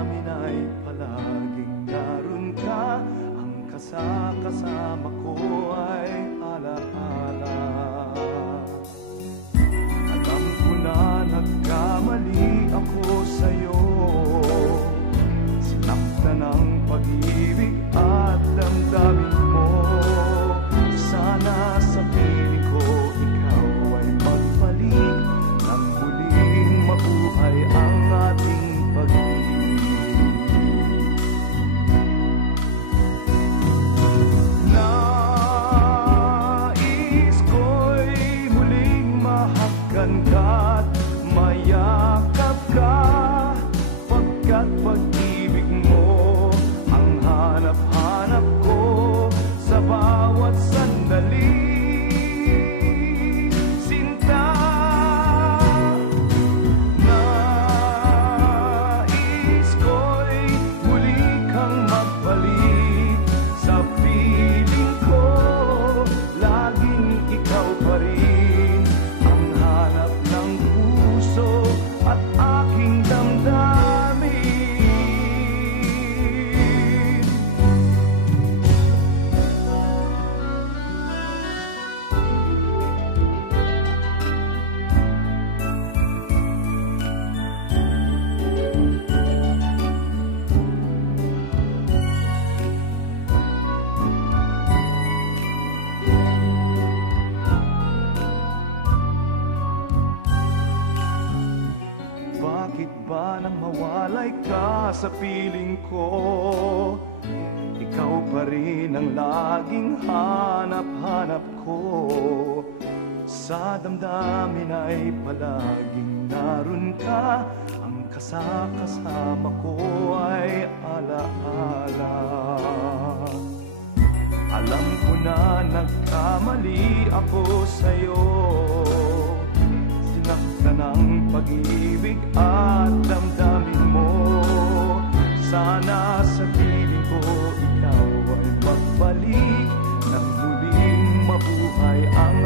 damdamin ay palaging naroon ka. Ang kasama ko ay alaala. Alam ko na nagkamali ako sa'yo, sinaktan ng pag-ibig at damdamin mo. Sana sa piling ko ikaw ay magbalik, nang muling mabuhay ang ating pag-ibig. Nais ko'y muling mahagkan ka't mayakap ka, pagkat pag-ibig mo ang hanap-hanap ko sa bawat sandali. Sinta, nais ko'y muli kang magbalik sa piling ko. Laging ikaw pa rin ang hanap ng puso at aking damdamin. Bakit ba nang mawalay ka sa piling ko, ikaw pa rin ang laging hanap-hanap ko. Sa damdamin ay palaging naroon ka, ang kasama ko ay alaala. Alam ko na nagkamali ako sa'yo, sinaktan ng pag-ibig at damdamin mo. Sana sa piling ko ikaw ay magbalik, nang muling mabuhay ang